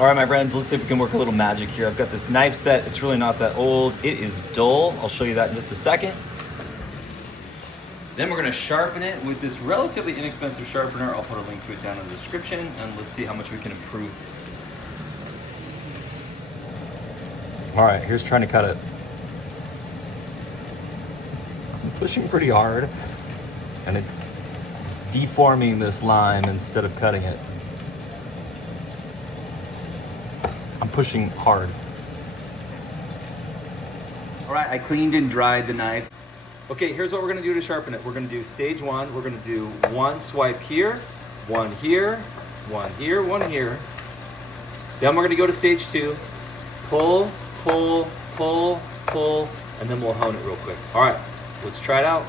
All right, my friends, let's see if we can work a little magic here. I've got this knife set. It's really not that old. It is dull. I'll show you that in just a second. Then we're gonna sharpen it with this relatively inexpensive sharpener. I'll put a link to it down in the description, and let's see how much we can improve. All right, here's trying to cut it. I'm pushing pretty hard, and it's deforming this line instead of cutting it. I'm pushing hard. All right, I cleaned and dried the knife. Okay, here's what we're gonna do to sharpen it. We're gonna do stage one. We're gonna do one swipe here, one here, one here, one here. Then we're gonna go to stage two. Pull, pull, pull, pull, and then we'll hone it real quick. All right, let's try it out.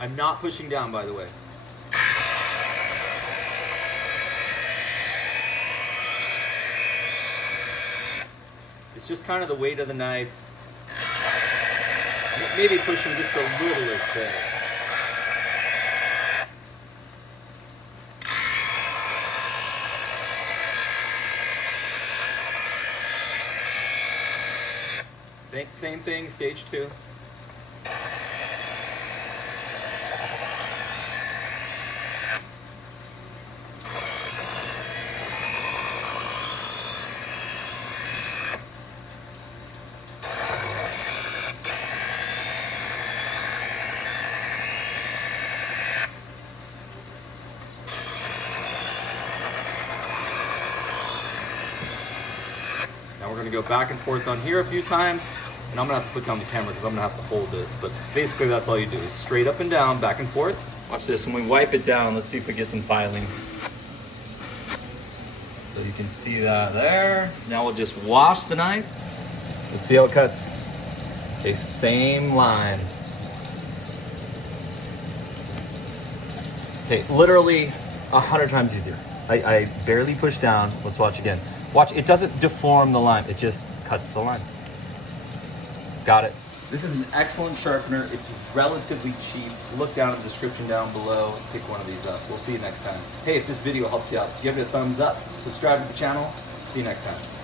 I'm not pushing down, by the way. It's just kind of the weight of the knife. Maybe pushing just a little is better. Same thing, stage two. Now we're going to go back and forth on here a few times. And I'm gonna have to put down the camera because I'm gonna have to hold this, but basically that's all you do is straight up and down, back and forth. Watch this, when we wipe it down, let's see if we get some filings. So you can see that there. Now we'll just wash the knife. Let's see how it cuts. Okay, same line. Okay, literally 100 times easier. I barely push down. Let's watch again. Watch, it doesn't deform the line, it just cuts the line. Got it. This is an excellent sharpener. It's relatively cheap. Look down in the description down below and pick one of these up. We'll see you next time. Hey, if this video helped you out, give it a thumbs up, subscribe to the channel. See you next time.